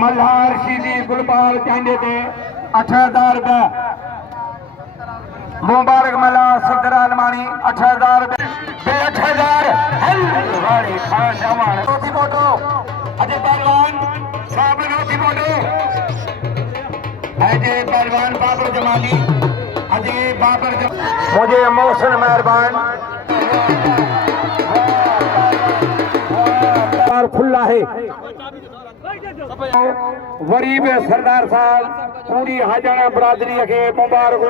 मल्हार सीधी गुलबाल चांदे थे 8000 रुपया। मुबारक मला सदर आलमानी 8000 रुपये 8000 हलवाड़ी खान जमान रोटी मोटो अजय पहलवान साहब रोटी मोटो अजय पहलवान बाबर जमाली अजय बाबर मुझे मोहसिन मेहरबान खुला है गरीब सरदार साहब पूरी हाजाना बरादरी के मुबारक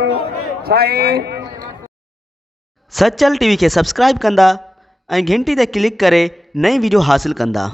साईं। सचल टीवी के सब्सक्राइब कंदा ऐं घंटी ते क्लिक करे नई वीडियो हासिल कंदा।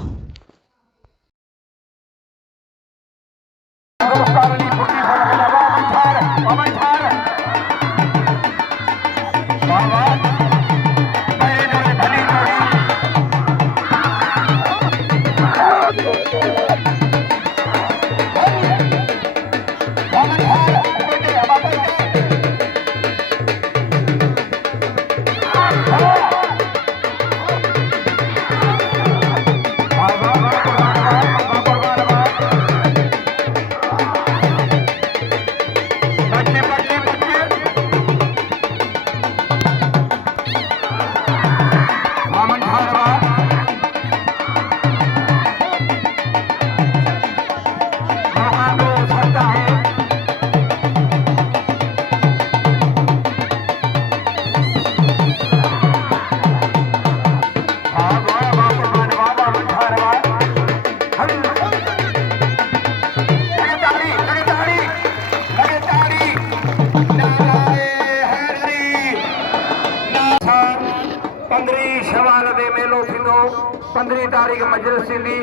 मेलो 15 तारीख मजलिस थींदी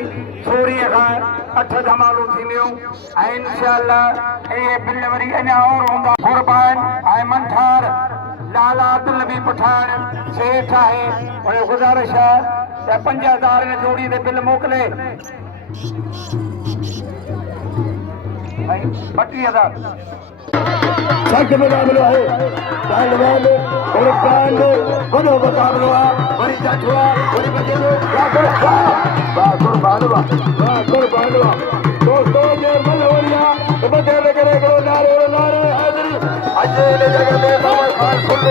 16 खां 8 धमालूं थींदियूं ऐं इंशाअल्लाह ये बिल वरी अञा और हूंदा कुर्बान ऐं मंठार लाला दिल भी पठान सेठ आहे उन गुज़ारिश आहे त 5000 ने जोड़ी ते बिल मोकिले 32,000 सच मुकाबलो है पहलवान और कांड बड़ो मुकाबलो है बड़ी जटवा बड़ी बजेलो वाह कुर्बानवा दोस्तों ये मनोरिया तो बजे करे करो नारे हैदरी अजय ने जगह में बाबा खान फुल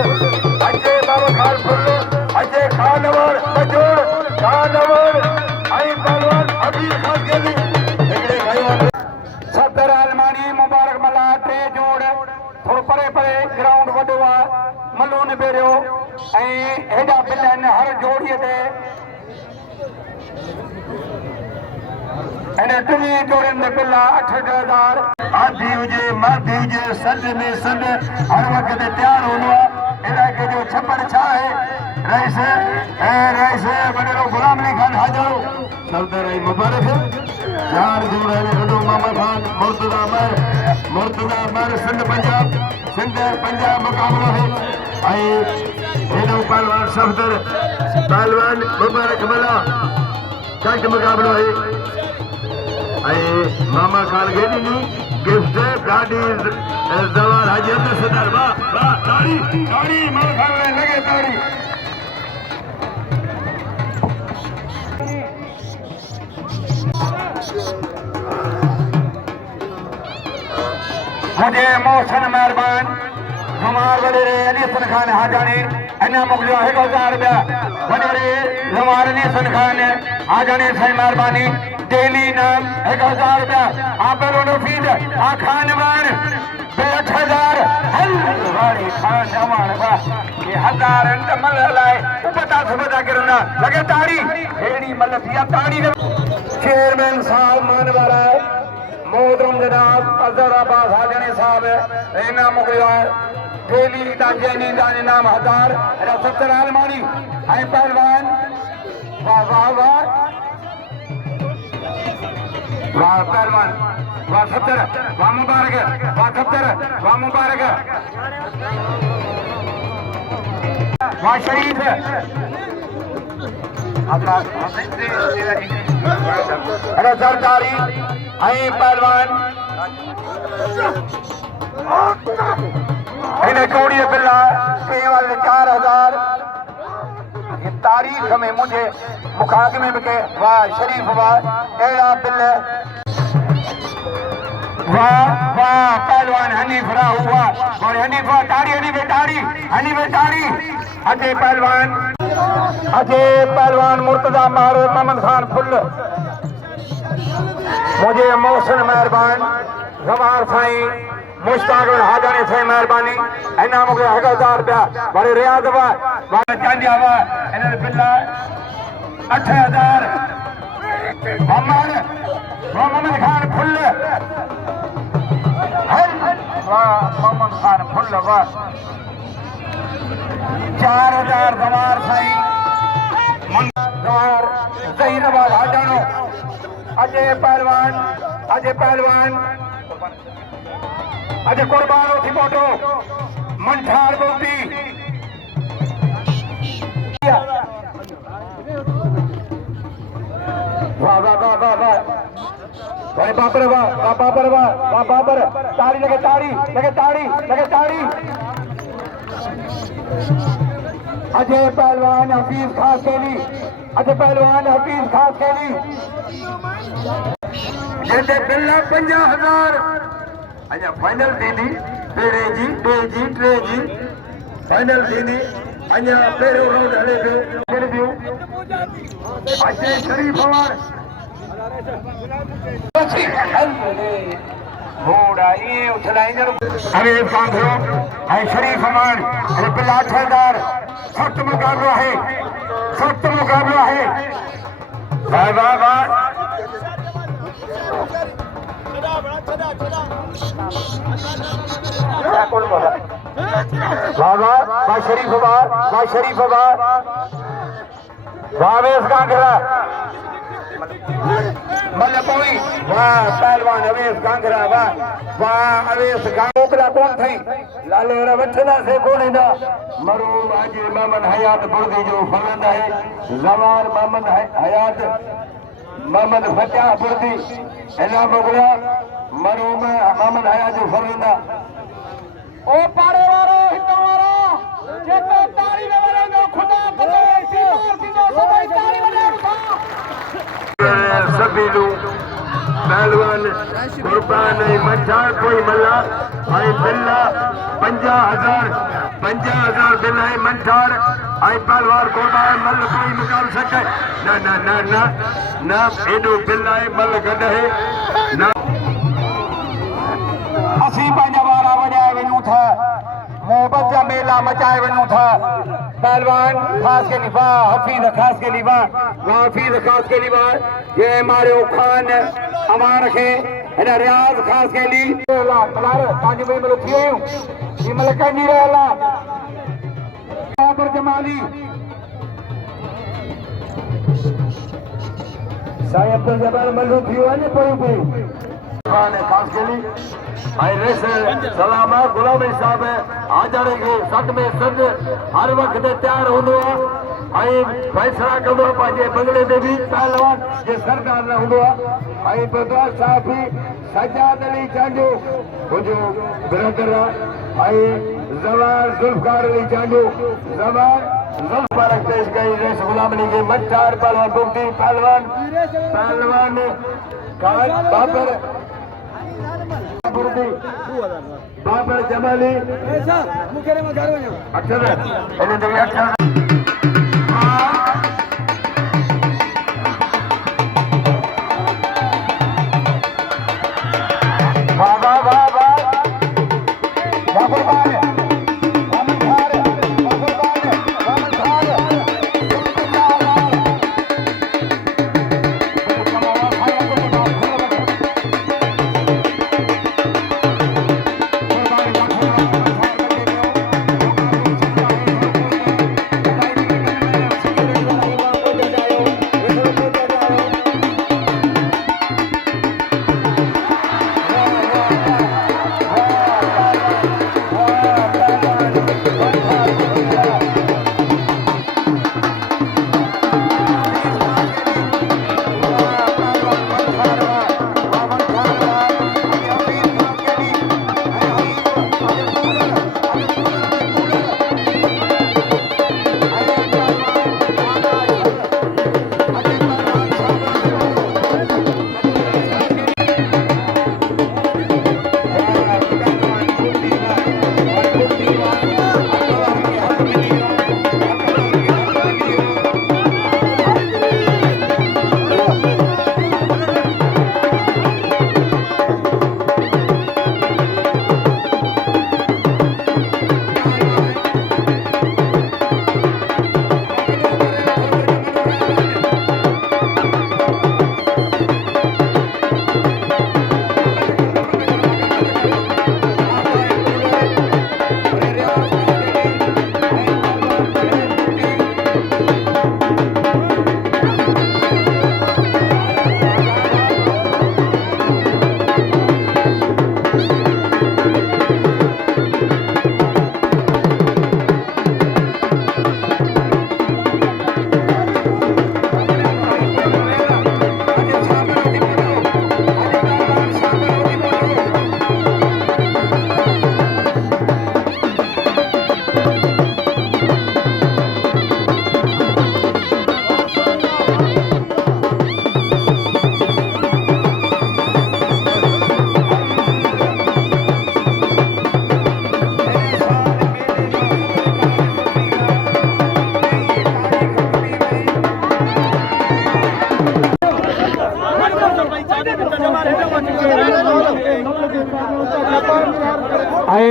अजय खानवर बजोड़ खानवर आई पहलवान अभी खान के लिए सदर आलमानी मुबारक मला 3 जोड़ थोड़ो परे ग्राउंड वॾो आहे मलून बेरियो ऐं हेॾा बिल आहिनि हर जोड़ीअ ते हिन टिनी जोड़ियुनि ते बिल आहे 8,000 आधी हुजे माधी हुजे सॾ में सॾ हर वक़्तु तयारु हूंदो आहे इलाइक़े जो छप्पड़ छा आहे रईस वॾेरो गुलाम अली खान हाजरो सरदार ऐं मुबारक 4 जोड़ आहिनि वॾो मामा खान मुर्तज़ा मर सिंध पंजाब मुक़ाबलो है ऐं हेॾो पहलवान सफदर पहलवान मुबारक मला टक मुक़ाबलो है ऐं मामा खान खे ॾिनी गिफ्ट ॾाढी ज़वार हाजी अब्दुल सदार वाह ताड़ी मामा खान लाइ लॻे ताड़ी मुझे मोहसिन मेहरबान हमार वडेरे अली हसन खान हाजानी अञा मोकिलियो 1000 रुपया वडेरे हमार अली हसन खान हाजानी साईं महिरबानी डेली इनाम 1000 रुपया आपेलो नफीद आ खानवान 8000 हलवाड़ी खान जमान वाह ये 1000 मल लाए उपता सुबता करना लगे ताड़ी हेड़ी मल थिया ताड़ी चेयरमैन साहब मान वाला मोहतरम जनाब अजहर अब्बास हाजनी साहब इनाम मुकिलियो आहे डेली ताजनी दान इनाम 1000 सत्तर आलमानी ऐं पहलवान वाह पहलवान वाह 70 वाह मुबारक वाह शहीद सरदारी ऐं पहलवान इन जोड़ीअ बिल आहे 4000 तारीख में मुझे मुकादमे में के वाह शरीफ वाह एड़ा बिल वाह वाह पहलवान हनीफ हुआ और हनीफा ताड़ी हनीफे ताड़ी अजय पहलवान मुर्तजा मारो मोहम्मद खान फुल मुझे मोहसिन मेहरबान गवार साईं मुश्ताक हाजाने से मेहरबानी इनाम के 1000 रुपया बड़े रियाज हुआ बड़े चांदिया हुआ इन्हें बिल्ला 8000 मोहम्मद खान फुल मोहम्मद खान फुल वाह 4000 गवार साईं गवार जहीराबाद हाजानो अजय पहलवान अजय कुर्बान थी फोटो मंठार बोलती वाह वाह वाह वाह वाह भाई बाबर वाह बाबर ताड़ी लगे ताड़ी अजय पहलवान हफीज खास खेली जैसे बिल्ला 50,000 अच्छा फाइनल दीदी टे जी फाइनल दीदी अञा पहिरियों राउंड हले पियो अजय शरीफ अवेब कांधरो ऐं शरीफ अमान बिल्ला 8000 सख्त मुकाबलो है वाह वाह वाह वाह शरीफ वावेश कांगरा मल्लपोई वाह पहलवान अवेश कांगरा वाह अवेश मोकला कौन थई लाले रा वठना से कोने दा मरूम आज मोहम्मद हयात बुर्दी जो फलंदा है जवार मोहम्मद हयात मोहम्मद फतेह बुर्दी एना मोगला मरूम मोहम्मद हयात जो फलंदा ओ पारे वारो हितो वारो जेको तारी में वरंदो खुदा करे ऐसी मार दींदो सभई तारी वॼाइनि सभी लोग पहलवान कुर्बान मंझार कोई मल्ला आई बिल्ला 50,000 बिल्ला मंझार आई पहलवान कुर्बान मल कोई मुकाबल सके ना एडो बिल्ला मल गड है ना असी पंहिंजा वारा वॼाए वञूं था मोहब्बत जा मेला मचाए वञूं था पहलवान खास के लिबा हफीज खास के लिबा ये हमारे खान अमान के रियाज खास के ली पांच भाई मतलब थी ये मतलब कहीं नहीं रहला बाबर जमाली साईं अब्दुल जब्बार मल्लू थी है ने खान खास के ली सलामा गुलाम साहब हाजर के सद में सद हर वक्त तैयार होंदो है फैसला कंदो पंहिंजे बंगले में भी पहलवान जे सरदार न होंदो है बदवा साहब सजाद अली चांजो मुझो ब्रदर जवार जुल्फकार अली चांजो जवार जुल्फकार पेश गई रेस गुलाम अली के मट्टार पहलवान बुगदी पहलवान कान बाबर जमाली अच्छा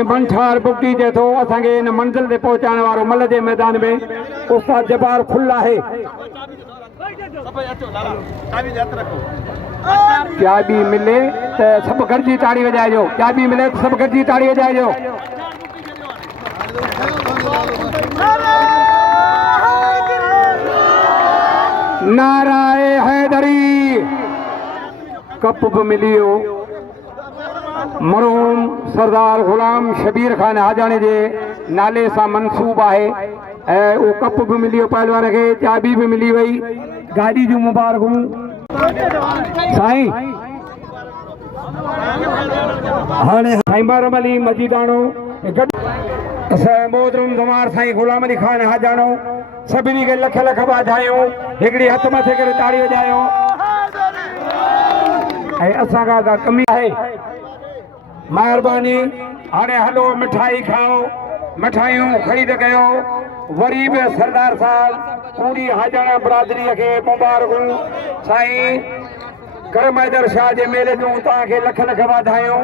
मंठार बुकटी जे थो असांखे इन मंज़िल ते पहुचाइण वारो मल जे मैदान में उस्ताद जबार फुल आहे। चाबी मिले त सभु गॾिजी ताड़ी वॼाइजो। चाबी मिले त सभु गॾिजी ताड़ी वॼाइजो। नाराए हैदरी। कप बि मिलियो मरहूम सरदार गुलाम शबीर खान हाजाणी जे नाले सां मनसूब आहे ऐं उहो कप बि मिलियो पहलवान खे। चाबी बि मिली वई। गाॾी जूं मुबारकूं साईं। हाणे साईं बारम अली मजीदाणो असांजे मोहतरम दमार साईं गुलाम अली खान हाजाणो सभिनी खे लख लख वाधायूं। हिकिड़ी हथ मथे करे ताड़ी वॼायो। ऐं असांखां का कमी आहे महिरबानी। हाणे हलो मिठाई खाओ, मिठाइयूं ख़रीद कयो। वरी बि सरदार साहब पूरी हाजाणा बिरादरीअ खे मुबारकूं। साईं करम हैदर शाह जे मेले जूं तव्हांखे लख लख वाधायूं।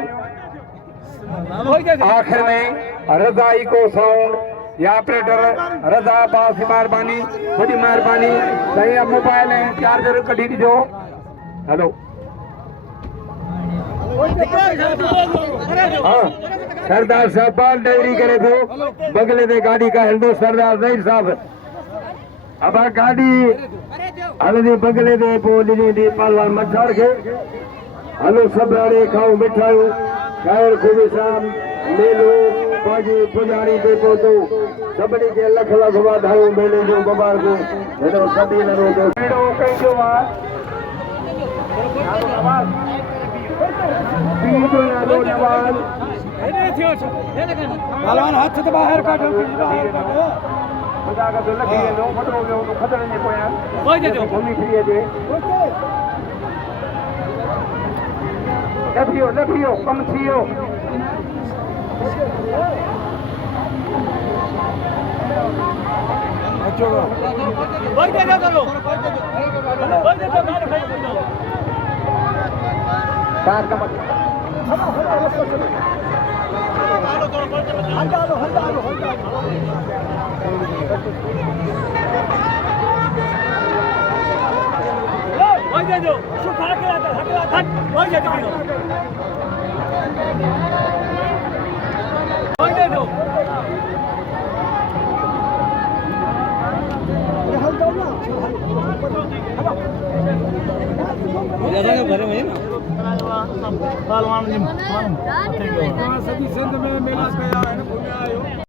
आख़िर में रज़ा इको साउंड या ऑपरेटर रज़ा बास जी महिरबानी, वॾी महिरबानी। साईं मोबाइल ऐं चार्जर कढी ॾिजो। हलो हाँ सरदार साहब बाल डिलीवरी करे थो बगले ते गाड़ी का हलंदो सरदार ज़हीर साहब। अब गाड़ी हलंदी बगले ते पोइ ॾिनी पहलवान मच्छर खे। हलो सभु हाणे खाओ मिठाइयूं। ख़ैर ख़ूबी साहब मेलो पंहिंजी पुॼाणी ते पहुतो। सभिनी खे लख लख वाधायूं। मेले जो मुबारकूं। हेॾो सभी न रोको अहिड़ो कंहिंजो आहे पहलवान हथ तो बाहर काटो। खुदा का तो लगी है लो फटो गयो तो खतरे ने पोया कोई दे दो घूमी फिरी दे लभियो कम थियो। अच्छो कोई दे दो करो कोई दे दो गाड़ी खाई दो कार का मत पहलवान सदी संध में मेला कया